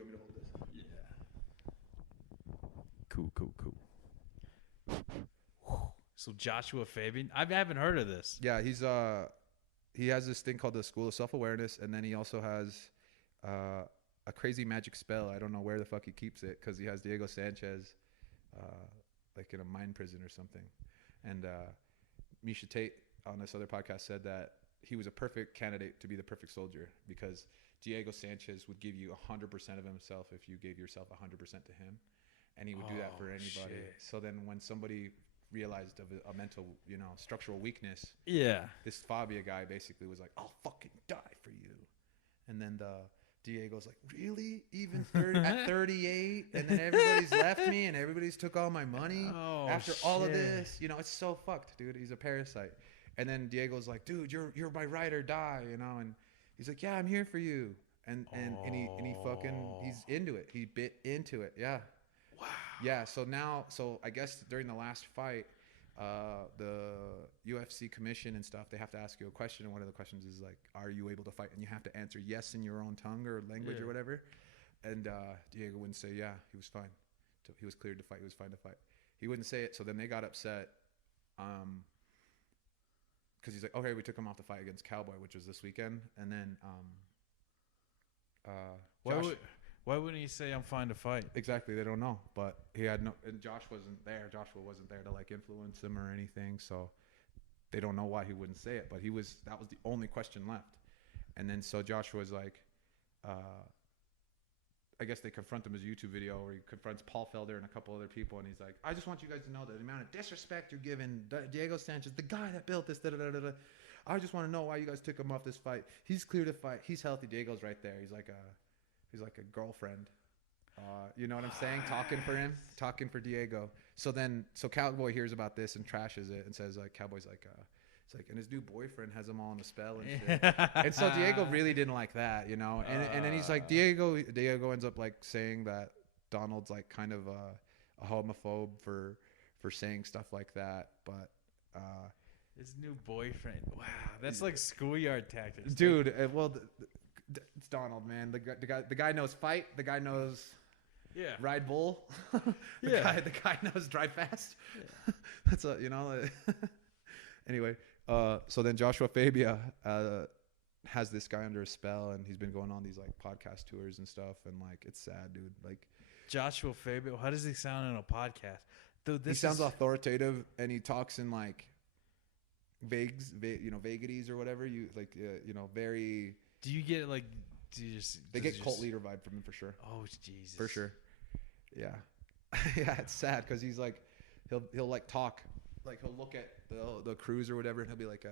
you want me to hold this? Yeah. Cool. So Joshua Fabian, I haven't heard of this. Yeah, he has this thing called the School of Self-Awareness, and then he also has a crazy magic spell. I don't know where the fuck he keeps it, because he has Diego Sanchez like in a mind prison or something. And Misha Tate on this other podcast said that he was a perfect candidate to be the perfect soldier, because Diego Sanchez would give you 100% of himself if you gave yourself 100% to him, and he would do that for anybody. Shit. So then when somebody realized of a mental, structural weakness, Yeah. this Fabia guy basically was like, I'll fucking die for you. And then Diego's like, really? Even at 38? And then everybody's left me and everybody's took all my money after all of this. It's so fucked, dude. He's a parasite. And then Diego's like, dude, you're my ride or die, and he's like, yeah, I'm here for you. And he's into it. He bit into it. Yeah. Wow. Yeah. So I guess during the last fight, the UFC commission and stuff, they have to ask you a question, and one of the questions is like, are you able to fight? And you have to answer yes in your own tongue or language or whatever. And Diego wouldn't say he was fine. He was cleared to fight. He was fine to fight. He wouldn't say it. So then they got upset because he's like, okay, we took him off the fight against Cowboy, which was this weekend. And then why wouldn't he say I'm fine to fight? Exactly, they don't know, but he had no, and Joshua wasn't there to like influence him or anything, so they don't know why he wouldn't say it. But that was the only question left. And then so Joshua was like, I guess they confront him as a YouTube video where he confronts Paul Felder and a couple other people, and he's like, I just want you guys to know that the amount of disrespect you're giving Diego Sanchez, the guy that built this, I just want to know why you guys took him off this fight. He's clear to fight. He's healthy. Diego's right there. He's like a girlfriend. You know what I'm saying? Talking for him, talking for Diego. So Cowboy hears about this and trashes it and says like, Cowboy's like, it's like, and his new boyfriend has him all in a spell and shit. And so Diego really didn't like that, and then he's like, Diego ends up like saying that Donald's like kind of a homophobe for saying stuff like that. But his new boyfriend. Wow. That's like schoolyard tactics. Dude, it's Donald, man. The guy knows fight. The guy knows ride bull. The guy knows drive fast. Yeah. That's Anyway, so then Joshua Fabia has this guy under a spell, and he's been going on these like podcast tours and stuff, and like it's sad, dude. Like Joshua Fabia, how does he sound in a podcast? Dude, he sounds authoritative, and he talks in like vagities or whatever. Very. Do you get like? They get cult leader vibe from him for sure. Oh Jesus, for sure. Yeah, yeah. It's sad because he's like, he'll like talk, like he'll look at the crews or whatever, and he'll be like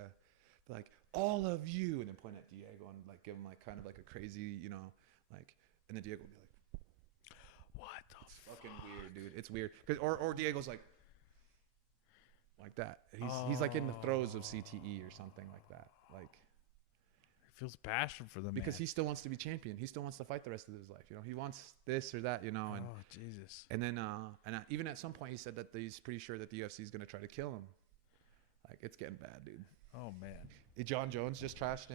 all of you, and then point at Diego and like give him like kind of like a crazy, like, and then Diego will be like, what the fuck? Fucking weird, dude. It's weird or Diego's like that. He's like in the throes of CTE or something like that, like. Feels passion for them because he still wants to be champion. He still wants to fight the rest of his life. He wants this or that. And Jesus. And then even at some point he said that he's pretty sure that the UFC is going to try to kill him. Like it's getting bad, dude. Oh man. John Jones just trashed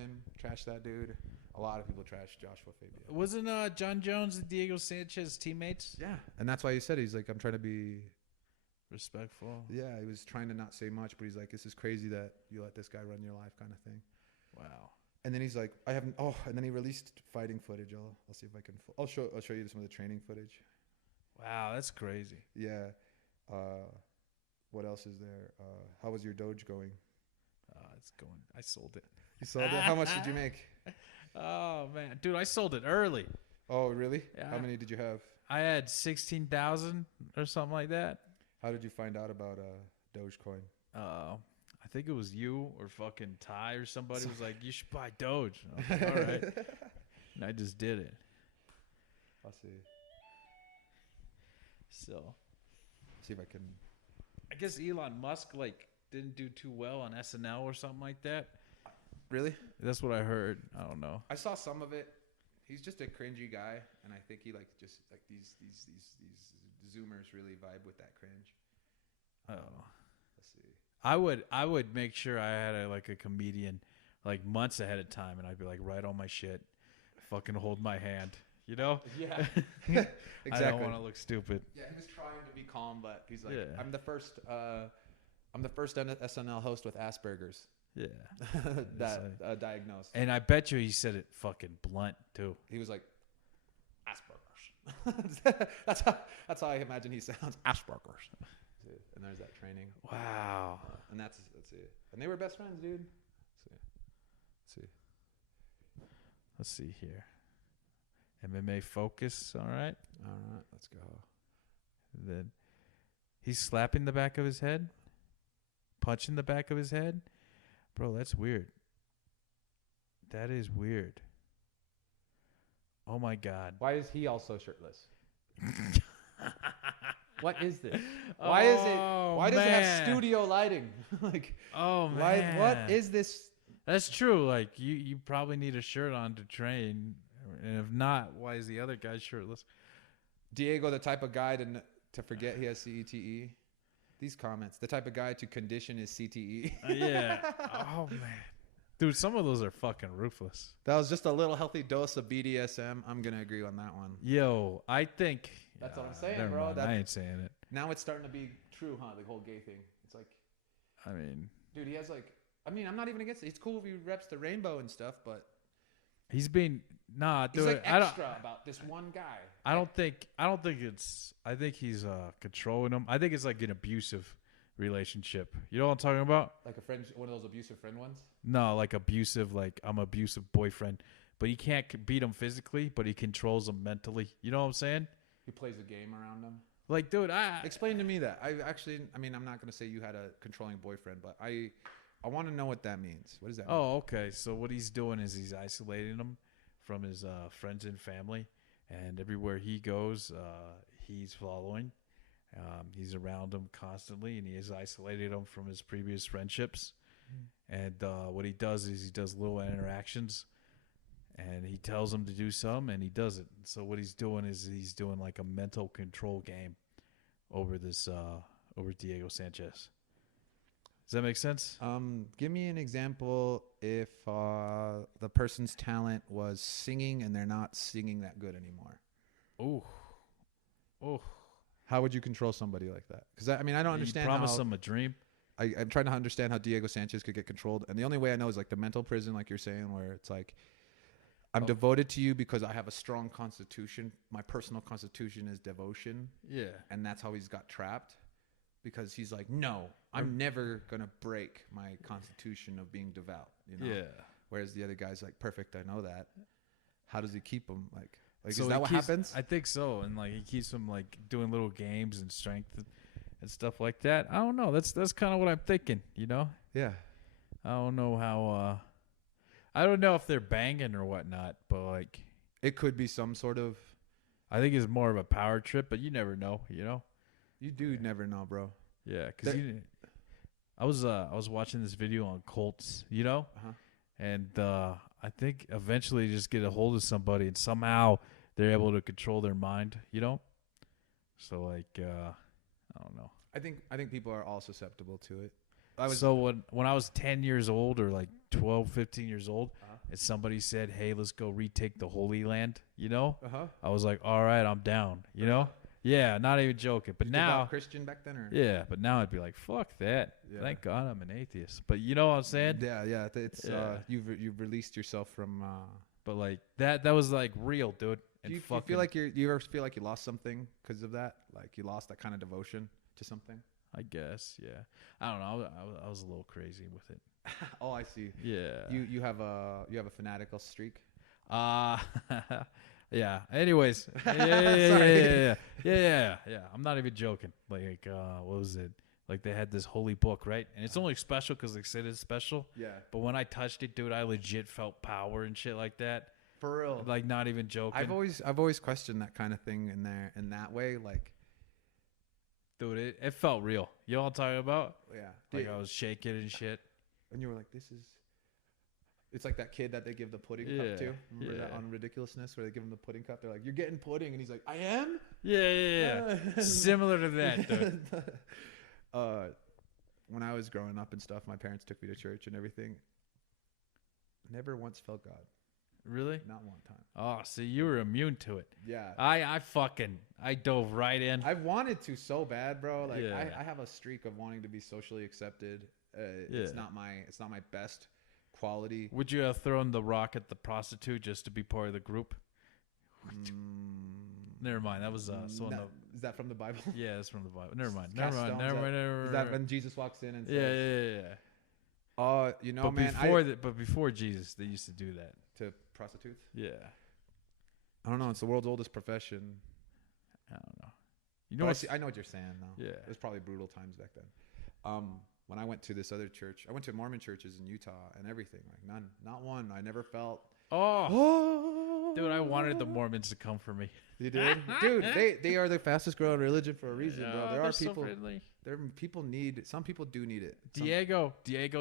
that dude. A lot of people trashed Joshua Fabia. Wasn't John Jones and Diego Sanchez teammates? Yeah, and that's why he said he's like, I'm trying to be respectful. Yeah, he was trying to not say much, but he's like, this is crazy that you let this guy run your life, kind of thing. Wow. And then he's like, I haven't. Oh, and then he released fighting footage. I'll see if I can. I'll show you some of the training footage. Wow, that's crazy. Yeah. What else is there? How was your Doge going? It's going. I sold it. You sold it? How much did you make? Oh man, dude, I sold it early. Oh really? Yeah. How many did you have? I had 16,000 or something like that. How did you find out about Dogecoin? I think it was you or fucking Ty or somebody was like, you should buy Doge. I was like, all right. And I just did it. I'll see. So. See if I can. I guess Elon Musk like didn't do too well on SNL or something like that. Really? That's what I heard. I don't know. I saw some of it. He's just a cringy guy, and I think he like just like these Zoomers really vibe with that cringe. Oh. Let's see. I would make sure I had a comedian like months ahead of time, and I'd be like, write all my shit, fucking hold my hand, You know? Yeah. I Exactly. don't want to look stupid. Yeah, he was trying to be calm, but he's like, Yeah. I'm the first SNL host with Asperger's Yeah. that diagnosed. And I bet you he said it fucking blunt too. He was like, Asperger's. That's how I imagine he sounds. Asperger's. And there's that training. Wow. And that's it. And they were best friends, dude. Let's see here. MMA focus. All right. Let's go. And then he's slapping the back of his head, punching the back of his head. Bro, that's weird. That is weird. Oh my God. Why is he also shirtless? What is this? Why is it? Why does it have studio lighting? Like, oh man, why? What is this? That's true. Like you probably need a shirt on to train, and if not, why is the other guy shirtless? Diego, the type of guy to forget he has CTE. These comments, the type of guy to condition his CTE. Yeah. Oh man, dude, some of those are fucking ruthless. That was just a little healthy dose of BDSM. I'm gonna agree on that one. Yo, I think that's what I'm saying, never bro. mind, I ain't saying it. Now it's starting to be true, huh? The whole gay thing. It's like, I mean, dude, he has like. I mean, I'm not even against it. It's cool if he reps the rainbow and stuff, but he's being dude. he's like extra about this one guy. I don't think it's. I think he's controlling him. I think it's like an abusive relationship. You know what I'm talking about? Like a friend, one of those abusive friend ones. No, like abusive. Like I'm an abusive boyfriend, but he can't beat him physically, but he controls him mentally. You know what I'm saying? He plays a game around him. Like, dude, explain to me that. I mean, I'm not gonna say you had a controlling boyfriend, but I want to know what that means. What does that mean? Oh, okay. So what he's doing is he's isolating him from his friends and family, and everywhere he goes, he's following. He's around them constantly, and he has isolated him from his previous friendships. And what he does is he does little interactions, and he tells him to do some, and he does it. So what he's doing is he's doing like a mental control game over this over Diego Sanchez. Does that make sense? Give me an example if the person's talent was singing and they're not singing that good anymore. Oh. How would you control somebody like that? Because I mean, I don't understand. Promise them a dream. I'm trying to understand how Diego Sanchez could get controlled, and the only way I know is like the mental prison, like you're saying, where it's like, I'm devoted to you because I have a strong constitution. My personal constitution is devotion. Yeah. And that's how he's got trapped. Because he's like, no, I'm never going to break my constitution of being devout. You know? Yeah. Whereas the other guy's like, perfect, I know that. How does he keep him? Like so is that what happens? I think so. And like he keeps him like doing little games and strength and stuff like that. I don't know. That's kind of what I'm thinking, you know? Yeah. I don't know how I don't know if they're banging or whatnot, but like it could be some sort of. I think it's more of a power trip, but you never know, you know. You do never know, bro. Yeah, because I was watching this video on Colts, you know, and I think eventually just get a hold of somebody and somehow they're able to control their mind, you know. So like, I don't know. I think people are all susceptible to it. So when I was 10 years old or like 12, 15 years old, and somebody said, "Hey, let's go retake the Holy Land," you know, I was like, "All right, I'm down," you know. Yeah, not even joking. But now Christian back then, or but now I'd be like, "Fuck that!" Yeah. Thank God I'm an atheist. But you know what I'm saying? Yeah. It's you've released yourself from. But like that was like real, dude. Do you feel like you ever feel like you lost something because of that? Like you lost that kind of devotion to something? I guess, yeah. I don't know. I was a little crazy with it. Oh, I see. Yeah. You have a fanatical streak. Yeah. Anyways. Yeah. I'm not even joking. Like, what was it? Like they had this holy book, right? And it's only special because they said it's special. Yeah. But when I touched it, dude, I legit felt power and shit like that. For real. Like not even joking. I've always questioned that kind of thing in that way. Like, dude, it felt real. You know what I'm talking about? Yeah. Like I was shaking and shit. And you were like, this is. It's like that kid that they give the pudding cup to. Remember that on Ridiculousness where they give him the pudding cup? They're like, you're getting pudding. And he's like, I am? Yeah. Similar to that, dude. When I was growing up and stuff, my parents took me to church and everything. Never once felt God. Really? Not one time. Oh, so you were immune to it. Yeah. I dove right in. I've wanted to so bad, bro. Like Yeah. I have a streak of wanting to be socially accepted. Yeah. It's not my best quality. Would you have thrown the rock at the prostitute just to be part of the group? Never mind. That was someone. Is that from the Bible? Yeah, that's from the Bible. Never mind. Cast Never mind. stones Never at- mind. Never Is mind. that when Jesus walks in and Yeah, says, yeah, yeah. you know, But man, before Jesus, they used to do that. to prostitutes? Yeah. I don't know. It's the world's oldest profession. I don't know. You You know know, what? I know what you're saying, though. Yeah. It was probably brutal times back then. When I went to this other church, I went to Mormon churches in Utah and everything. Like not one. I never felt. Oh, dude, I wanted the Mormons to come for me. You did, dude. They are the fastest growing religion for a reason, bro. There are people. Some people do need it. Diego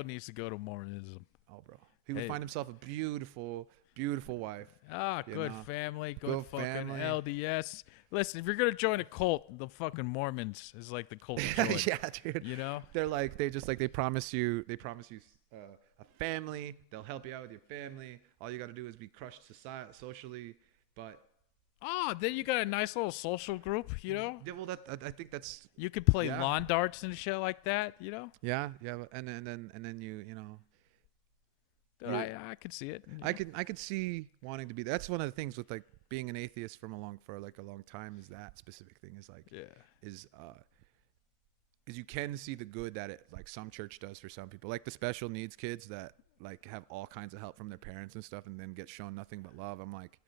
needs to go to Mormonism. Oh, bro. He would find himself a beautiful, beautiful wife. Ah, good know. family, good Good fucking family. LDS. Listen, if you're gonna join a cult, the fucking Mormons is like the cult of joy. Yeah, dude. You know? They promise you a family. They'll help you out with your family. All you got to do is be crushed socially. But then you got a nice little social group, you know? well, I think that's You could play Yeah. lawn darts and shit like that, you know? yeah. And then you know. Dude, I could see it. I could see wanting to be. That's one of the things with like being an atheist for a long time is that specific thing is like is you can see the good that it like some church does for some people, like the special needs kids that like have all kinds of help from their parents and stuff and then get shown nothing but love. I'm like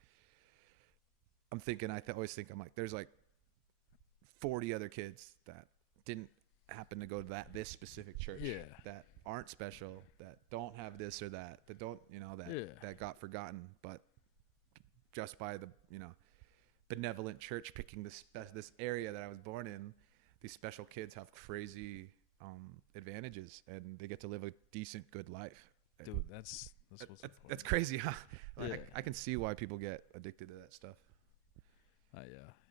there's like 40 other kids that didn't happen to go to that specific church that aren't special, that don't have this or that don't, you know, that got forgotten, but just by the, you know, benevolent church picking this area that I was born in, these special kids have crazy advantages and they get to live a decent, good life. Dude, that's what's important. That's crazy, huh? Like, Yeah. I can see why people get addicted to that stuff. Yeah.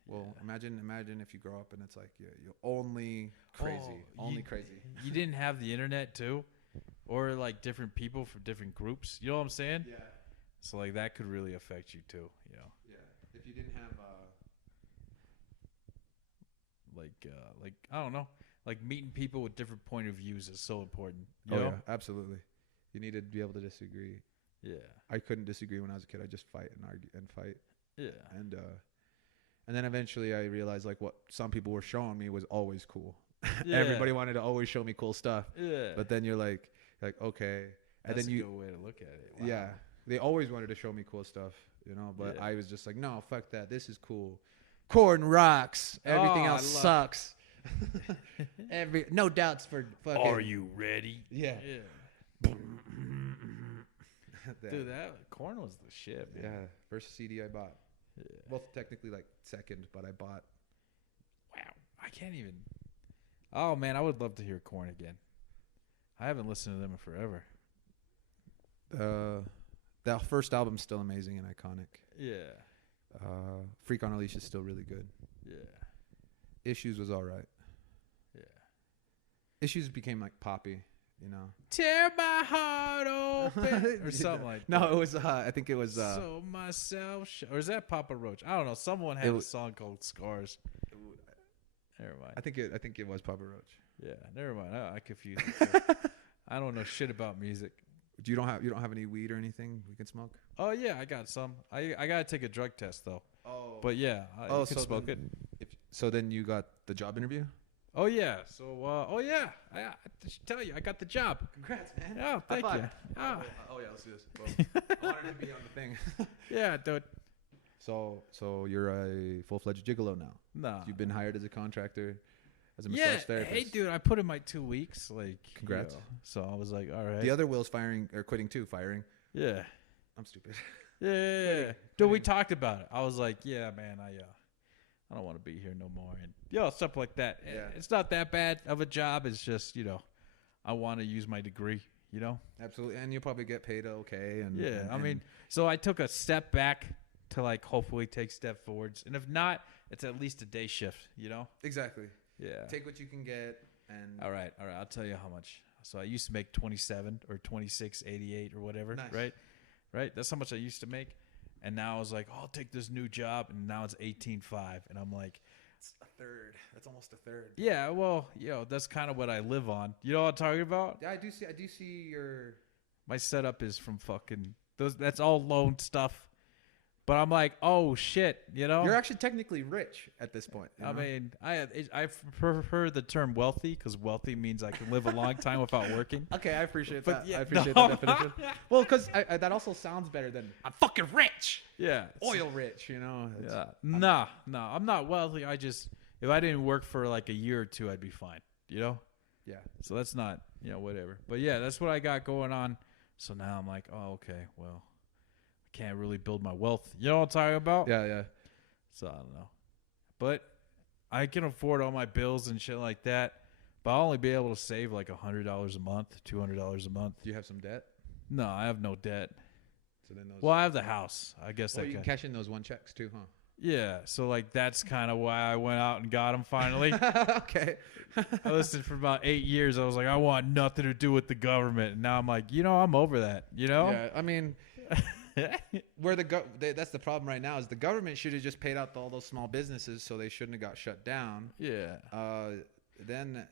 Well, imagine if you grow up and it's like you're only crazy, crazy. You didn't have the internet too, or like different people from different groups. You know what I'm saying? Yeah, So like that could really affect you too. You know, yeah. If you didn't have, like I don't know, like meeting people with different point of views is so important. You oh know? yeah, absolutely. You need to be able to disagree. Yeah. I couldn't disagree when I was a kid. I just fight and argue and fight. Yeah. And then eventually I realized like what some people were showing me was always cool. Yeah. Everybody wanted to always show me cool stuff. Yeah. But then you're like okay. And That's then a good way to look at it. Wow. yeah, they always wanted to show me cool stuff, you know, but Yeah. I was just like, no, fuck that. This is cool. Corn rocks. Everything Oh, else sucks. No doubts for fucking. Are you ready? Yeah. Yeah. Dude, that corn was the shit, man. Yeah, first CD I bought. Yeah. Well, technically like second, but I bought. Wow. I can't even. Oh, man, I would love to hear Korn again. I haven't listened to them in forever. That first album's still amazing and iconic. Yeah. Freak on a Leash is still really good. Yeah. Issues was all right. Yeah. Issues became like poppy, you know. Tear my heart open. Or something like that. No, it was, I think it was. So myself. Or is that Papa Roach? I don't know. Someone had a song called Scars. Never mind. I think it was Papa Roach. Yeah, never mind. I confused it too. I don't know shit about music. You don't have any weed or anything we can smoke? Oh yeah, I got some. I gotta take a drug test though. Oh, But yeah, you can smoke it. So then you got the job interview? Oh yeah. So I should tell you, I got the job. Congrats, man. Oh, thank you. Oh yeah, let's do this. Well, I wanted to be on the thing. Yeah, dude. So you're a full-fledged gigolo now. Nah. You've been hired as a contractor, as a massage therapist. Hey, dude, I put in my 2 weeks. Like, Congrats. you know, so I was like, all right. The other Will's quitting too. Yeah. I'm stupid. Yeah. Dude, we talked about it. I was like, yeah, man, I don't want to be here no more. And stuff like that. Yeah. It's not that bad of a job. It's just, I want to use my degree, Absolutely, and you'll probably get paid okay. And yeah, and, I mean, so I took a step back to like hopefully take step forwards. And if not, it's at least a day shift, exactly. Yeah. Take what you can get, and All right. I'll tell you how much. So I used to make 27 or 26.88 or whatever, Nice. right? right? That's how much I used to make. And now I was like, oh, I'll take this new job. And now it's 18.5. And I'm like, It's a third. That's almost a third. yeah, well, that's kind of what I live on. You know what I'm talking about? Yeah, I do see your. My setup is from fucking that's all loan stuff. But I'm like, oh shit, You're actually technically rich at this point. I mean, I prefer the term wealthy because wealthy means I can live a long time without working. Okay, I appreciate But that. yeah, I appreciate that definition. Well, because that also sounds better than I'm fucking rich. Yeah, Oil rich, It's- Yeah, no, I'm not wealthy. I just if I didn't work for like a year or two, I'd be fine. Yeah. So that's not whatever. But yeah, that's what I got going on. So now I'm like, oh okay, well. Can't really build my wealth. You know what I'm talking about? Yeah. So I don't know. But I can afford all my bills and shit like that. But I'll only be able to save like $100 a month, $200 a month. Do you have some debt? No, I have no debt. So then those. Well, I have the house. I guess you can cash in those one checks too, huh? Yeah. So like that's kind of why I went out and got them finally. Okay. I listened for about 8 years. I was like, I want nothing to do with the government. And now I'm like, I'm over that. Yeah. I mean. Where that's the problem right now is the government should have just paid out to all those small businesses, so they shouldn't have got shut down. Yeah. Then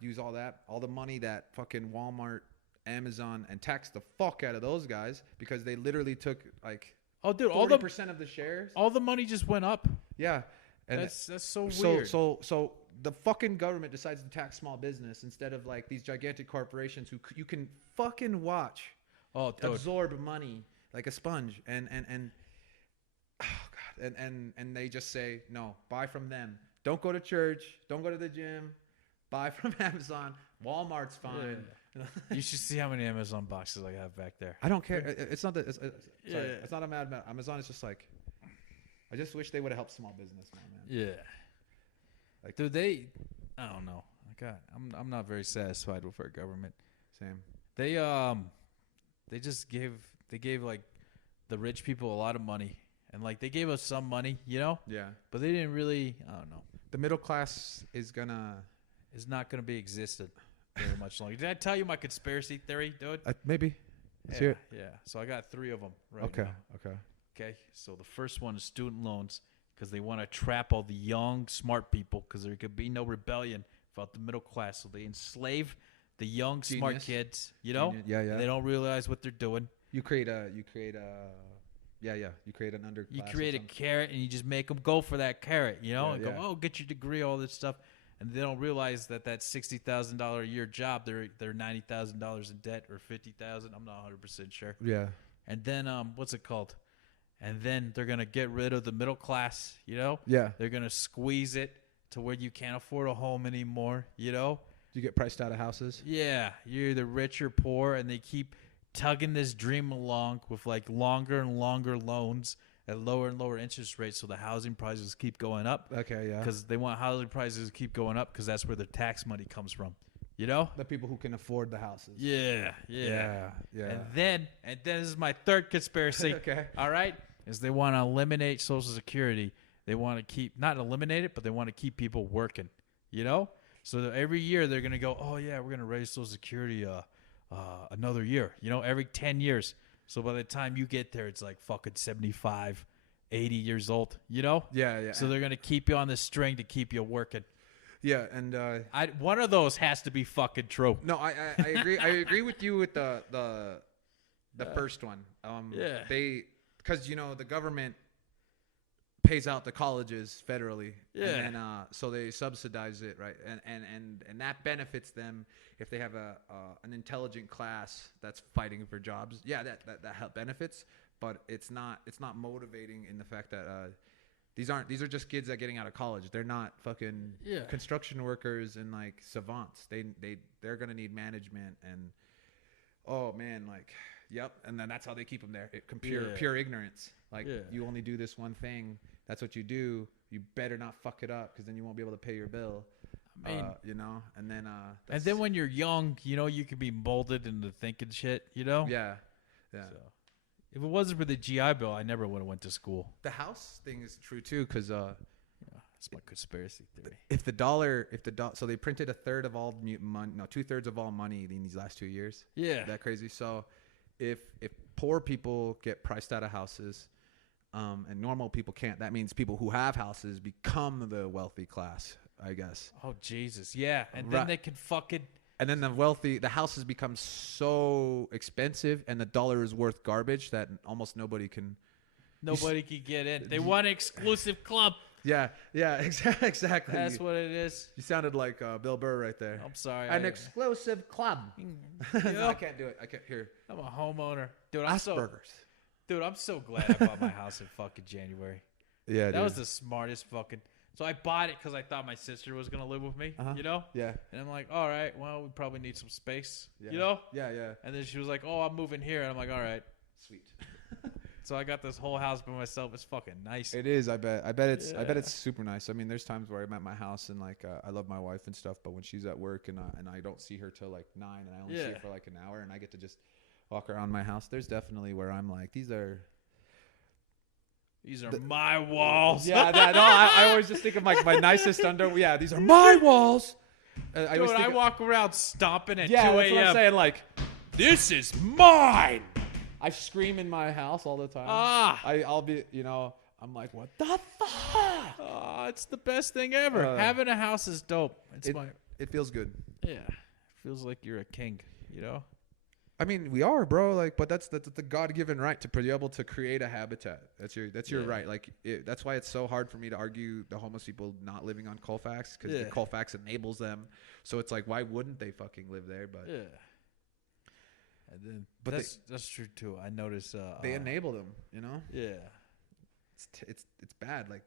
use all the money that fucking Walmart, Amazon, and tax the fuck out of those guys because they literally took like 40% of the shares. All the money just went up. Yeah, and that's so weird. So the fucking government decides to tax small business instead of like these gigantic corporations who you can fucking watch. Oh, dude. Absorb money like a sponge, and oh god, and they just say no, buy from them. Don't go to church. Don't go to the gym. Buy from Amazon. Walmart's fine. Yeah. You should see how many Amazon boxes I have back there. I don't care. It's not that. It's not a mad. Amazon is just like. I just wish they would have helped small business, man. Yeah. Like, dude, I don't know. I'm not very satisfied with our government. Same. They just gave like the rich people a lot of money, and like they gave us some money, Yeah. But they didn't really. I don't know. The middle class is not gonna be existed very much longer. Did I tell you my conspiracy theory, dude? Maybe. Let's hear it. Yeah. So I got 3 of them right Okay. now. Okay. So the first one is student loans because they want to trap all the young, smart people because there could be no rebellion without the middle class. So they enslave the young, smart kids, Yeah. And they don't realize what they're doing. You create an underclass. You create a carrot and you just make them go for that carrot, and go, Yeah. oh, get your degree, all this stuff. And they don't realize that $60,000 a year job, they're $90,000 in debt or $50,000. I'm not 100% sure. Yeah. And then what's it called? And then they're gonna get rid of the middle class. Yeah. They're gonna squeeze it to where you can't afford a home anymore. You get priced out of houses. Yeah, you're either rich or poor, and they keep tugging this dream along with like longer and longer loans at lower and lower interest rates, so the housing prices keep going up. Okay, yeah. Because they want housing prices to keep going up because that's where their tax money comes from. The people who can afford the houses. Yeah. And then this is my third conspiracy. Okay. All right, is they want to eliminate Social Security. They want to not eliminate it, but they want to keep people working. So every year they're gonna go, oh yeah, we're gonna raise Social Security another year. Every 10 years. So by the time you get there, it's like fucking 75, 80 years old. Yeah. So they're gonna keep you on the string to keep you working. Yeah, and one of those has to be fucking true. No, I agree. I agree with you with the first one. Because the government pays out the colleges federally. Yeah. And then, so they subsidize it, right? And that benefits them if they have an intelligent class that's fighting for jobs. Yeah, that help benefits, but it's not motivating in the fact that these are just kids that are getting out of college. They're not fucking construction workers and like savants. They're gonna need management and oh man, like yep. And then that's how they keep them there. Pure ignorance. Like you only do this one thing. That's what you do. You better not fuck it up because then you won't be able to pay your bill. I mean, and then when you're young, you can be molded into thinking shit. Yeah. So, if it wasn't for the GI Bill, I never would have went to school. The house thing is true too, because that's my conspiracy theory. If the dollar, so they printed 2/3 of all money, no, 2/3 of all money in these last 2 years. Yeah, that crazy. So if poor people get priced out of houses, and normal people can't. That means people who have houses become the wealthy class, I guess. Oh Jesus, yeah, and then they can fucking. And then the houses become so expensive, and the dollar is worth garbage that almost nobody can. Nobody can get in. They want an exclusive club. Yeah, exactly. That's what it is. You sounded like Bill Burr right there. I'm sorry. An exclusive club. No, I can't do it. I can't hear. I'm a homeowner, dude. I'm so glad I bought my house in fucking January. Yeah, that was the smartest fucking. So I bought it because I thought my sister was gonna live with me. You know. Yeah. And I'm like, all right, well, we probably need some space. Yeah. You know. Yeah. And then she was like, oh, I'm moving here, and I'm like, all right, sweet. So I got this whole house by myself. It's fucking nice. It is. I bet it's super nice. I mean, there's times where I'm at my house and like I love my wife and stuff, but when she's at work and I don't see her till like 9 and I only see her for like an hour and I get to just walk around my house. There's definitely where I'm like, these are my walls. Yeah, no, I always just think of like my nicest underwear. Yeah, these are my walls. I walk around stomping at 2 that's a.m. what I'm saying. Like, this is mine. I scream in my house all the time. I'll be, I'm like, what the fuck? Oh, it's the best thing ever. Having a house is dope. It feels good. Yeah, it feels like you're a king. You know. I mean, we are, bro. Like, but that's the God-given right to be able to create a habitat. That's your right. Like, that's why it's so hard for me to argue the homeless people not living on Colfax because the Colfax enables them. So it's like, why wouldn't they fucking live there? But and then, but that's true too. I notice they enable them. You know. Yeah. It's bad. Like,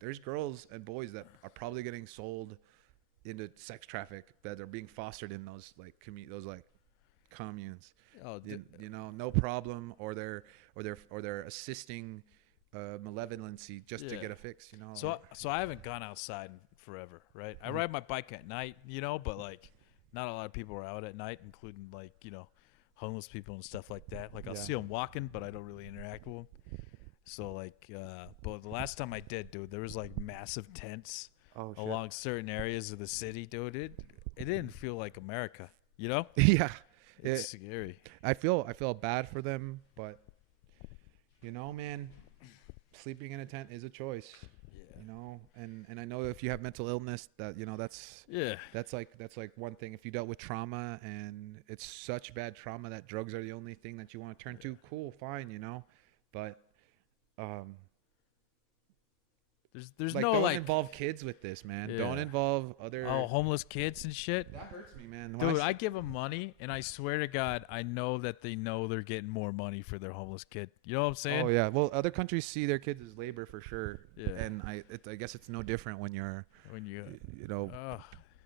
there's girls and boys that are probably getting sold into sex traffic that are being fostered in those like communes. Oh, no problem, or they're assisting malevolency just to get a fix. So I haven't gone outside in forever, right? I ride my bike at night, but like not a lot of people are out at night, including like homeless people and stuff like that. Like I'll see them walking, but I don't really interact with them. So like, but the last time I did, dude, there was like massive tents along certain areas of the city, dude. It didn't feel like America, Yeah. It's scary. I feel bad for them, but man, sleeping in a tent is a choice. And I know if you have mental illness, that that's like one thing. If you dealt with trauma and it's such bad trauma that drugs are the only thing that you want to turn to, cool, fine, but there's like, no don't involve kids with this, man. Don't involve other homeless kids and shit. That hurts me, man. Dude, I give them money, and I swear to God, I know that they know they're getting more money for their homeless kid. You know what I'm saying? Oh yeah. Well, other countries see their kids as labor for sure. Yeah. And I guess it's no different when you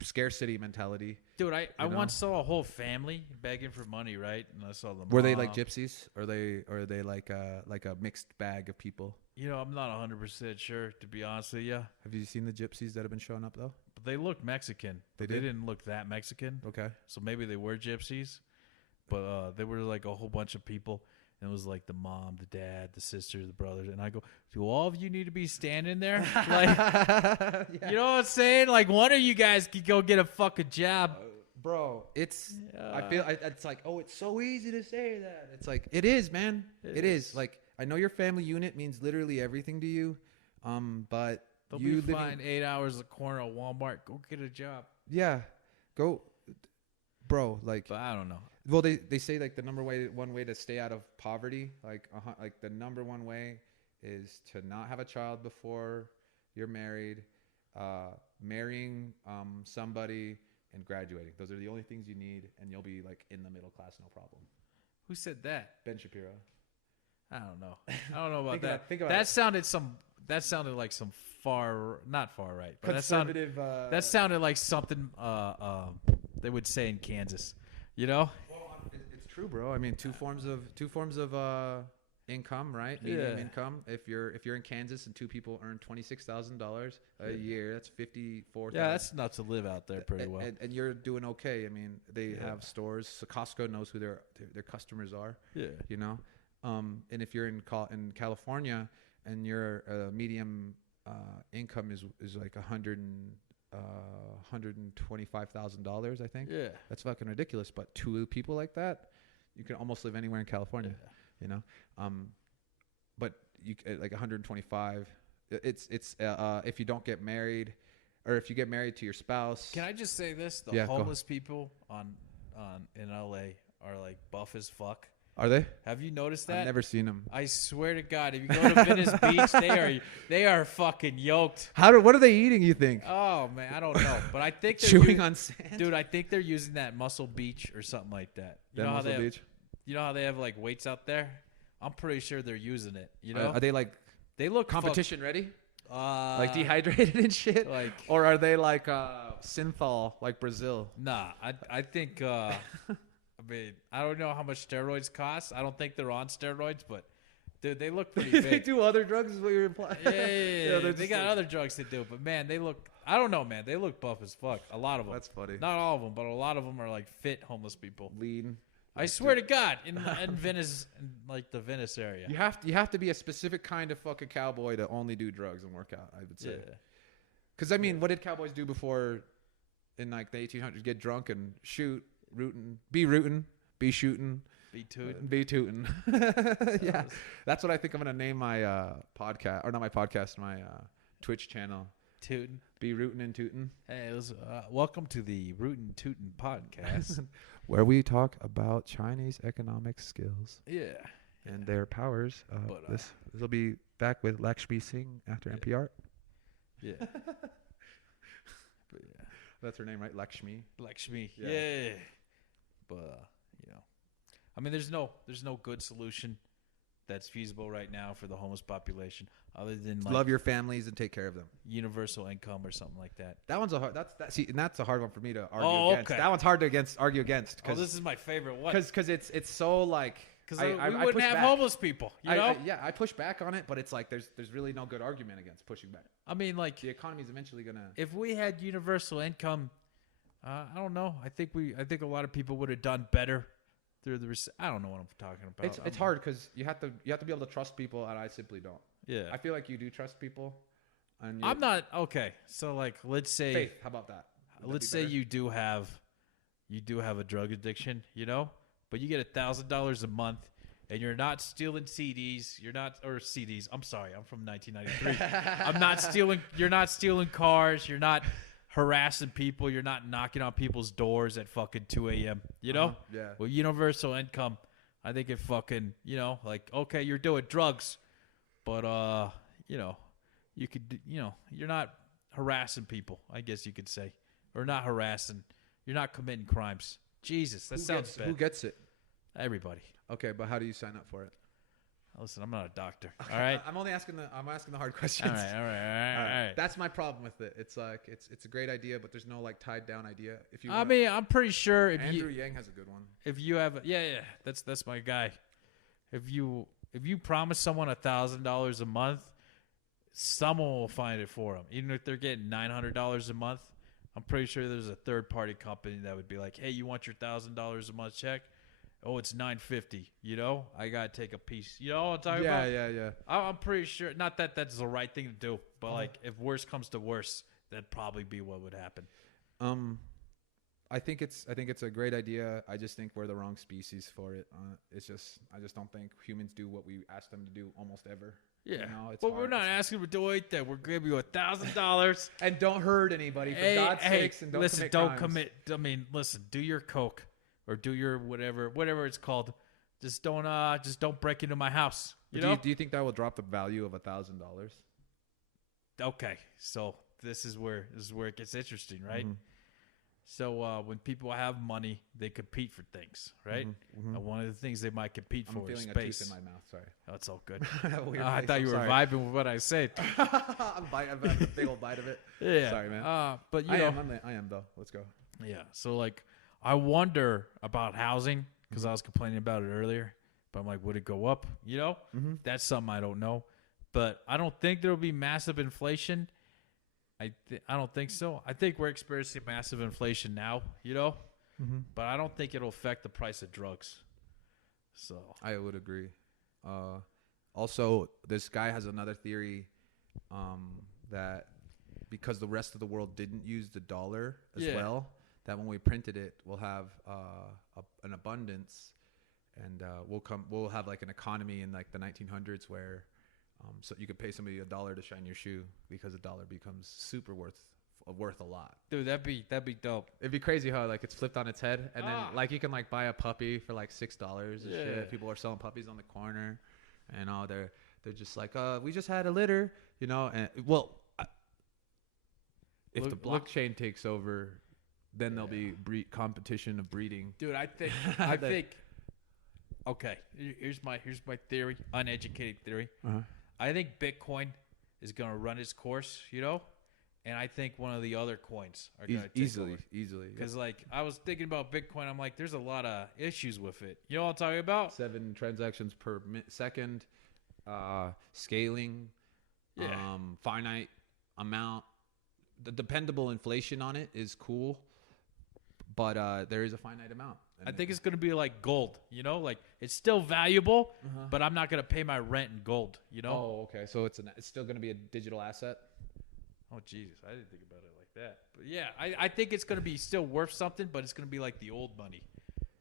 scarcity mentality. Dude, I once saw a whole family begging for money, right? And I saw them. Were they like gypsies, or are they like a mixed bag of people? I'm not 100% sure, to be honest with you. Have you seen the gypsies that have been showing up though? But they look Mexican. They didn't look that Mexican. Okay. So maybe they were gypsies, but they were like a whole bunch of people. And it was like the mom, the dad, the sister, the brothers. And I go, do all of you need to be standing there? Like, You know what I'm saying? Like, one of you guys could go get a fucking job. Bro, I feel it's like, oh, it's so easy to say that. It's like, it is, man. It is. Like, I know your family unit means literally everything to you, but they'll be fine 8 hours at the corner of Walmart. Go get a job. Yeah, go, bro. Like, but I don't know. Well, they say like the one way to stay out of poverty, like the number one way is to not have a child before you're married, marrying somebody, and graduating. Those are the only things you need, and you'll be like in the middle class, no problem. Who said that? Ben Shapiro. I don't know. I don't know about that. Think about that it. sounded like some not far right, but conservative. That sounded like something they would say in Kansas. Well, it's true, bro. I mean, two forms of income, right? Medium income. If you're in Kansas and two people earn $26,000 a year, that's $54,000. Yeah, that's enough to live out there pretty well. And you're doing okay. I mean, they have stores. So Costco knows who their customers are. Yeah. And if you're in California and your medium income is like $125,000, I think. Yeah, that's fucking ridiculous. But two people like that, you can almost live anywhere in California. you know. But you like 125. It's if you don't get married, or if you get married to your spouse. Can I just say this? The Yeah, go. homeless people on in LA are like buff as fuck. Are they? Have you noticed that? I've never seen them. I swear to God, if you go to Venice Beach, they are fucking yoked. What are they eating, you think? Oh man, I don't know, but I think they're Chewing on sand. Dude, I think they're using that Muscle Beach or something like that. You know Muscle Beach? You know how they have like weights out there? I'm pretty sure they're using it. You know? Are they like They look competition ready? Like dehydrated and shit? Like, or are they like synthol like Brazil? Nah, I think I mean, I don't know how much steroids cost. I don't think they're on steroids, but dude, they look pretty big. They do other drugs is what you're implying. Yeah, they got other drugs to do, but man, they look, I don't know, man, they look buff as fuck. A lot of them. That's funny. Not all of them, but a lot of them are like fit homeless people. Lean. I swear to God, in Venice, in like the Venice area. You have to be a specific kind of fucking cowboy to only do drugs and work out, I would say. Yeah. Because, I mean, what did cowboys do before in like the 1800s? Get drunk and shoot, rootin', be shooting. Be tootin'. Be tootin'. Yeah. That's what I think I'm going to name my podcast, or not my podcast, my Twitch channel. Tootin'. Be rootin' and tootin'. Hey, welcome to the Rootin Tootin podcast. Where we talk about Chinese economic skills. Yeah. And their powers. This will be back with Lakshmi Singh after NPR. Yeah. But yeah. That's her name, right? Lakshmi. Yeah. But you know, I mean, there's no good solution that's feasible right now for the homeless population other than like love your families and take care of them. Universal income or something like that. That one's a hard. That's a hard one for me to argue against. Okay. That one's hard to argue against. This is my favorite one. Because it's so like. Because we wouldn't have homeless people, you know? I push back on it, but it's like there's really no good argument against pushing back. I mean, like the economy's eventually gonna. If we had universal income, I don't know. I think a lot of people would have done better through the. I don't know what I'm talking about. It's hard because you have to be able to trust people, and I simply don't. Yeah, I feel like you do trust people. And I'm not okay. So like, let's say faith. How about that? Let's say you do have a drug addiction, you know. But you get $1,000 a month, and you're not stealing CDs. CDs. I'm sorry, I'm from 1993. I'm not stealing. You're not stealing cars. You're not harassing people. You're not knocking on people's doors at fucking 2 a.m. You know? Yeah. Well, universal income. I think it fucking, you know, like okay, you're doing drugs, but you know, you could, you know, you're not harassing people. I guess you could say, or not harassing. You're not committing crimes. Jesus, that sounds bad. Who gets it? Everybody. Okay, but how do you sign up for it? Listen, I'm not a doctor. All right. I'm asking the hard questions. All right. That's my problem with it. It's like it's a great idea, but there's no like tied down idea. I'm pretty sure if Andrew Yang has a good one. If you have, that's my guy. If you promise someone $1,000 a month, someone will find it for them. Even if they're getting $900 a month, I'm pretty sure there's a third party company that would be like, hey, you want your $1,000 a month check? Oh, it's $950. You know, I gotta take a piece. You know what I'm talking about? Yeah. I'm pretty sure. Not that that's the right thing to do, but like if worse comes to worse, that'd probably be what would happen. I think it's a great idea. I just think we're the wrong species for it. I just don't think humans do what we ask them to do almost ever. Yeah, you know, but we're not asking for do anything. We're giving you $1,000 and don't hurt anybody for God's sakes. And don't commit. I mean, listen, do your coke or do your whatever it's called. Just don't break into my house. Do you think that will drop the value of $1,000? Okay, so this is where it gets interesting, right? Mm-hmm. So when people have money, they compete for things, right? Mm-hmm. And one of the things they might compete for is space. I'm feeling a tooth in my mouth. Sorry. Oh, it's all good. I thought you were vibing with what I said. I'm a big old bite of it. Yeah. Sorry, man. But I am though. Let's go. Yeah. So like, I wonder about housing because I was complaining about it earlier. But I'm like, would it go up? You know, That's something I don't know. But I don't think there will be massive inflation. I don't think so. I think we're experiencing massive inflation now, you know, but I don't think it'll affect the price of drugs. So I would agree. Also, this guy has another theory that because the rest of the world didn't use the dollar as well, that when we printed it, we'll have an abundance, and we'll have like an economy in like the 1900s where so you could pay somebody $1 to shine your shoe because $1 becomes super worth a lot. Dude, that'd be dope. It'd be crazy how like it's flipped on its head, and then like you can like buy a puppy for like $6 and shit. People are selling puppies on the corner, and they're just like, we just had a litter, you know. And if the blockchain takes over, then there'll be competition of breeding. Dude, I think okay, here's my theory, uneducated theory. I think Bitcoin is going to run its course, you know, and I think one of the other coins are going to easily. Because like I was thinking about Bitcoin, I'm like, there's a lot of issues with it. You know what I'm talking about? 7 transactions per second, scaling, finite amount. The dependable inflation on it is cool, but there is a finite amount. I think it's going to be like gold, you know, like it's still valuable, but I'm not going to pay my rent in gold, you know? Oh, okay. So it's still going to be a digital asset? Oh, Jesus. I didn't think about it like that. But yeah, I think it's going to be still worth something, but it's going to be like the old money.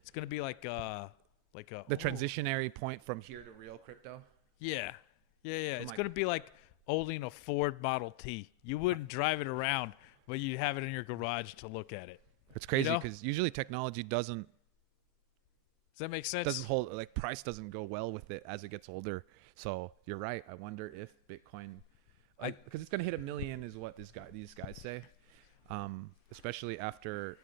It's going to be like a the transitionary point from here to real crypto? Yeah. It's going to be like owning a Ford Model T. You wouldn't drive it around, but you'd have it in your garage to look at it. It's crazy because usually technology doesn't. Does that make sense? Doesn't hold, like, price doesn't go well with it as it gets older. So you're right. I wonder if Bitcoin, because it's going to hit 1 million is what these guys say, especially after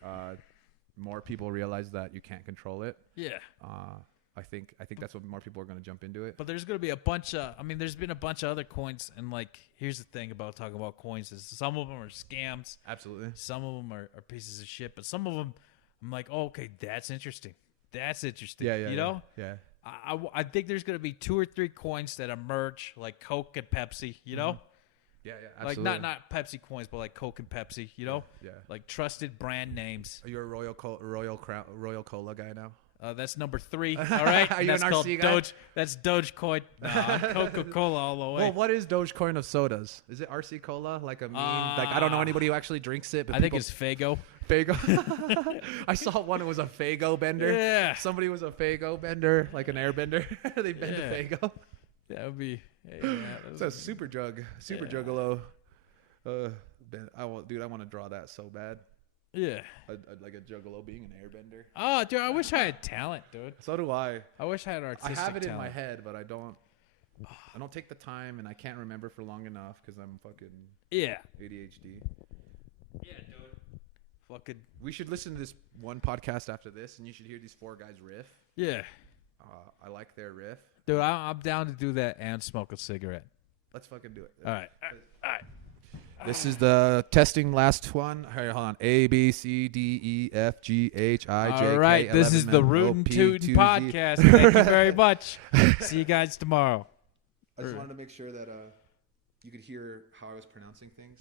more people realize that you can't control it. Yeah. I think that's what more people are going to jump into it. But there's going to be a bunch of, there's been a bunch of other coins, and like, here's the thing about talking about coins is some of them are scams. Absolutely. Some of them are pieces of shit, but some of them, I'm like, oh, okay, that's interesting. That's interesting. Yeah. You know? Yeah. I think there's going to be 2 or 3 coins that emerge, like Coke and Pepsi, you know? Yeah, absolutely. Like not Pepsi coins, but like Coke and Pepsi, you know? Yeah. Like trusted brand names. Are you a Royal Cola guy now? That's number 3. All right. Are you that's an called RC guy? Doge. That's Dogecoin. Nah, Coca-Cola all the way. Well, what is Dogecoin of sodas? Is it RC Cola? Like a meme? Like I don't know anybody who actually drinks it. But I think it's Fago. Fago. I saw one. It was a Fago bender. Yeah. Somebody was a Fago bender, like an airbender. They bend a Fago. That would be. Yeah, it's a super drug. Super juggalo. I want to draw that so bad. Yeah. I'd like a juggalo being an airbender. Oh, dude, I wish I had talent, dude. So do I. I wish I had artistic I have it talent. in my head, but I don't take the time, and I can't remember for long enough because I'm fucking ADHD. Yeah, dude. Fucking. We should listen to this one podcast after this, and you should hear these 4 guys riff. Yeah. I like their riff. Dude, I'm down to do that and smoke a cigarette. Let's fucking do it. All right. This is the testing last one. All right, hold on. A, B, C, D, E, F, G, H, I, J, K, all right, L, M, this is the N, O, Rootin' P, Tootin' 2Z. podcast. Thank you very much. See you guys tomorrow. I just wanted to make sure that you could hear how I was pronouncing things.